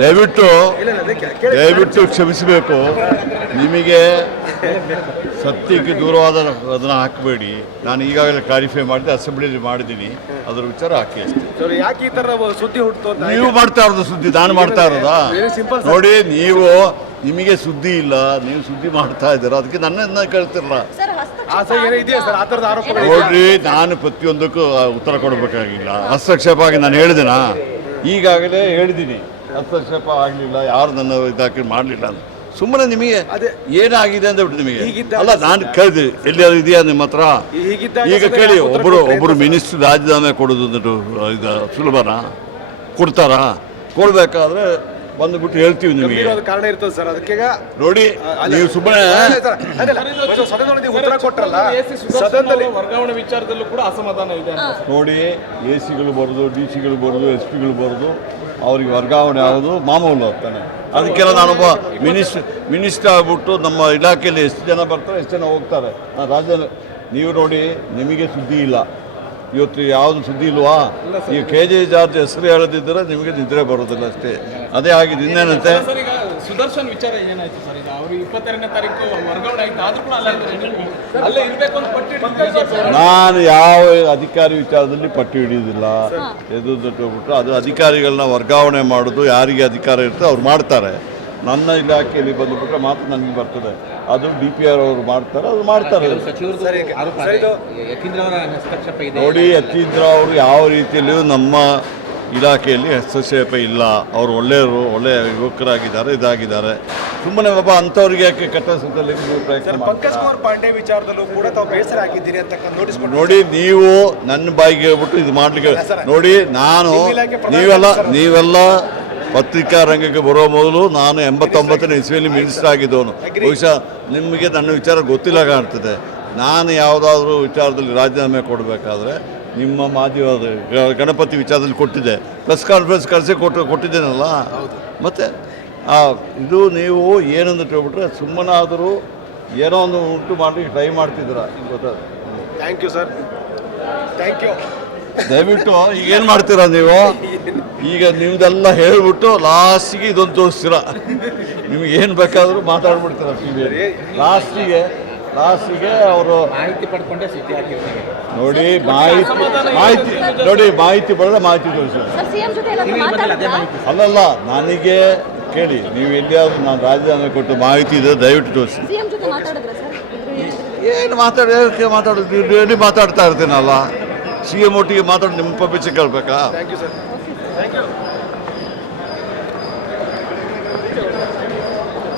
ದಯವಿಟ್ಟು ಕ್ಷಮಿಸಬೇಕು. ನಿಮಗೆ ಸತ್ಯಕ್ಕೆ ದೂರವಾದ ಅದನ್ನು ಹಾಕಬೇಡಿ. ನಾನು ಈಗಾಗಲೇ ಕ್ಲಾರಿಫೈ ಮಾಡಿದೆ, ಅಸೆಂಬ್ಲಿಯಲ್ಲಿ ಮಾಡಿದ್ದೀನಿ. ಅದರ ವಿಚಾರ ಹಾಕಿ ಅಷ್ಟೇ. ಯಾಕೆ ಈ ತರ ಸುದ್ದಿ ಹುಟ್ಟುತ್ತೋ ಅಂತ ನೀವು ಮಾಡ್ತಾ ಇರೋದು ಸುದ್ದಿ, ನಾನು ಮಾಡ್ತಾ ಇರೋದಾ? ನೋಡಿ, ನಿಮಗೆ ಸುದ್ದಿ ಇಲ್ಲ, ನೀವು ಸುದ್ದಿ ಮಾಡ್ತಾ ಇದ್ದೀರ, ಅದಕ್ಕೆ ನನ್ನನ್ನು ಕೇಳ್ತಿರಲ್ಲ. ನೋಡ್ರಿ, ನಾನು ಪ್ರತಿಯೊಂದಕ್ಕೂ ಉತ್ತರ ಕೊಡಬೇಕಾಗಿಲ್ಲ. ಹಸ್ತಕ್ಷೇಪ ಆಗಿ ನಾನು ಹೇಳಿದೆನಾ? ಈಗಾಗಲೇ ಹೇಳಿದ್ದೀನಿ, ಹಸ್ತಕ್ಷೇಪ ಆಗಲಿಲ್ಲ, ಯಾರು ನನ್ನ ಇದಾಕಿ ಮಾಡಲಿಲ್ಲ ಅಂತ. ಸುಮ್ಮನೆ ನಿಮಗೆ ಏನಾಗಿದೆ ಅಂತ ಬಿಟ್ಟು ನಿಮಗೆ ಅಲ್ಲ, ನಾನು ಕೇಳಿದೆ ಎಲ್ಲಿಯಾದ್ರು ಇದೆಯಾ ನಿಮ್ಮ ಹತ್ರ? ಈಗ ಕೇಳಿ, ಒಬ್ಬರು ಮಿನಿಸ್ಟರ್ ರಾಜೀನಾಮೆ ಕೊಡೋದು ಇದು ಸುಲಭನಾ? ಕೊಡ್ತಾರಾ? ಕೊಡ್ಬೇಕಾದ್ರೆ ಬಂದುಬಿಟ್ಟು ಹೇಳ್ತೀವಿ ನಿಮಗೆ. ಕಾರಣ ಇರ್ತದೆ ಸರ್, ಅದಕ್ಕೆ ನೋಡಿ ನೀವು ಸುಮ್ಮನೆ ವರ್ಗಾವಣೆ ವಿಚಾರದಲ್ಲೂ ಕೂಡ ಅಸಮಾಧಾನ ಇದೆ. ನೋಡಿ, AC ಗಳು ಬರೋದು, DC ಗಳು ಬರೋದು, SP ಗಳು ಬರೋದು, ಅವ್ರಿಗೆ ವರ್ಗಾವಣೆ ಆಗೋದು ಮಾಮೂಲು ಆಗ್ತಾನೆ. ಅದಕ್ಕೆಲ್ಲ ನಾನೊಬ್ಬ ಮಿನಿಸ್ಟರ್ ಆಗ್ಬಿಟ್ಟು ನಮ್ಮ ಇಲಾಖೆಯಲ್ಲಿ ಎಷ್ಟು ಜನ ಬರ್ತಾರೆ, ಎಷ್ಟು ಜನ ಹೋಗ್ತಾರೆ. ನೀವು ನೋಡಿ, ನಿಮಗೆ ಸುದ್ದಿ ಇಲ್ಲ ಇವತ್ತು, ಯಾವುದು ಸುದ್ದಿ ಇಲ್ವಾ? ಈಗ KJ ಜಾರ್ಜ್ ಹೆಸರು ಹೇಳದಿದ್ದರೆ ನಿಮಗೆ ನಿದ್ರೆ ಬರೋದಿಲ್ಲ ಅಷ್ಟೇ. ಅದೇ ಆಗಿದೆ, ಇನ್ನೇನಂತೆ. ಸುದರ್ಶನ್ ವಿಚಾರ ಏನಾಯ್ತು ಸರ್? ಈಗ ಅವರು 22ನೇ ತಾರೀಕು ವರ್ಗಾವಣೆ ಆಯ್ತು, ಆದ್ರೂ ಕೂಡ ಅಲ್ಲೇ ಇರಬೇಕು ಅಂತ ಪಟ್ಟಿ. ನಾನು ಯಾವ ಅಧಿಕಾರಿ ವಿಚಾರದಲ್ಲಿ ಪಟ್ಟಿ ಹಿಡಿಯೋದಿಲ್ಲ. ಎದುರುಬಿಟ್ಟು ಅದು ಅಧಿಕಾರಿಗಳನ್ನ ವರ್ಗಾವಣೆ ಮಾಡೋದು, ಯಾರಿಗೆ ಅಧಿಕಾರ ಇರ್ತದೆ ಅವ್ರು ಮಾಡ್ತಾರೆ. ನನ್ನ ಇಲಾಖೆಯಲ್ಲಿ ಬಂದುಬಿಟ್ರೆ ಮಾತ್ರ ನನಗೆ ಬರ್ತದೆ. ಅದು DPR ಅವರು ಮಾಡ್ತಾರೆ, ಅದು ಮಾಡ್ತಾರೆ. ನೋಡಿ, ಯತೀಂದ್ರ ಅವರು ಯಾವ ರೀತಿಯಲ್ಲಿಯೂ ನಮ್ಮ ಇಲಾಖೆಯಲ್ಲಿ ಹಸ್ತಕ್ಷೇಪ ಇಲ್ಲ. ಅವರು ಒಳ್ಳೆಯವರು, ಒಳ್ಳೆಯ ಯುವಕರಾಗಿದ್ದಾರೆ, ಇದಾಗಿದ್ದಾರೆ. ಸುಮ್ಮನೆ ಬಾಬಾ ಅಂಥವ್ರಿಗೆ ಯಾಕೆ ಕೆಟ್ಟ ಸುತ್ತಲ್ಲಿ ಪಂಕಜ್ ಕುಮಾರ್ ಪಾಂಡೆ ವಿಚಾರದಲ್ಲೂ ಕೂಡ ತಾವು ಬೇಸರ ಆಗಿದ್ದೀರಿ ಅಂತ ನೋಡಿ, ನೀವು ನನ್ನ ಬಾಯಿಗೆ ಹೇಳ್ಬಿಟ್ಟು ಇದು ಮಾಡ್ಲಿಕ್ಕೆ ನೋಡಿ. ನಾನು ನೀವೆಲ್ಲ ಪತ್ರಿಕಾ ರಂಗಕ್ಕೆ ಬರೋ ಮೊದಲು ನಾನು 89ನೇ ಇಸ್ವಿಯಲ್ಲಿ ಮಿನಿಸ್ಟರ್ ಆಗಿದ್ದವನು. ಬಹುಶಃ ನಿಮಗೆ ನನ್ನ ವಿಚಾರ ಗೊತ್ತಿಲ್ಲ ಕಾಣ್ತದೆ. ನಾನು ಯಾವುದಾದ್ರೂ ವಿಚಾರದಲ್ಲಿ ರಾಜೀನಾಮೆ ಕೊಡಬೇಕಾದ್ರೆ ನಿಮ್ಮ ಮಾಧ್ಯಮದ ಗಣಪತಿ ವಿಚಾರದಲ್ಲಿ ಕೊಟ್ಟಿದ್ದೆ, ಪ್ರೆಸ್ ಕಾನ್ಫರೆನ್ಸ್ ಕರೆಸಿ ಕೊಟ್ಟಿದ್ದೇನಲ್ಲ. ಮತ್ತು ಇದು ನೀವು ಏನಂತ ಹೇಳ್ಬಿಟ್ರೆ ಸುಮ್ಮನಾದರೂ ಏನೋ ಒಂದು ಉಂಟು ಮಾಡಿ ಟ್ರೈ ಮಾಡ್ತಿದ್ದೀರಾ, ಗೊತ್ತಾಗ. Thank you sir, thank you. ದಯವಿಟ್ಟು ಈಗ ಏನು ಮಾಡ್ತೀರಾ ನೀವು? ಈಗ ನಿಮ್ದೆಲ್ಲ ಹೇಳ್ಬಿಟ್ಟು ಲಾಸ್ಟಿಗೆ ಇದೊಂದು ತೋರಿಸ್ತೀರಾ. ನಿಮ್ಗೆ ಏನು ಬೇಕಾದರೂ ಮಾತಾಡ್ಬಿಡ್ತೀರ ಟಿವಿಯಲ್ಲಿ. ಲಾಸ್ಟಿಗೆ ಅವರು ಮಾಹಿತಿ ಪಡ್ಕೊಂಡೆ ಸುದ್ದಿ ಹಾಕಿರ್ತಾರೆ. ನೋಡಿ, ಮಾಹಿತಿ ಪಡೆದ್ರೆ ಮಾಹಿತಿ ತೋರಿಸ್ತಾರೆ. ಅಲ್ಲಲ್ಲ, ನನಗೆ ಕೇಳಿ, ನೀವು ಎಲ್ಲಿಯಾದ್ರೂ ನಾನು ರಾಜೀನಾಮೆ ಕೊಟ್ಟು ಮಾಹಿತಿ ಇದೆ ದಯವಿಟ್ಟು ತೋರಿಸಿ. ಏನು ಮಾತಾಡೋದು ಡೈಲಿ ಮಾತಾಡ್ತಾ ಇರ್ತೀನಲ್ಲ. CM ಒಟ್ಟಿಗೆ ಮಾತಾಡಿ ನಿಮ್ಮ ಪಬ್ಲಿಕ್ ಕೇಳಬೇಕಾ? Thank you sir, thank you.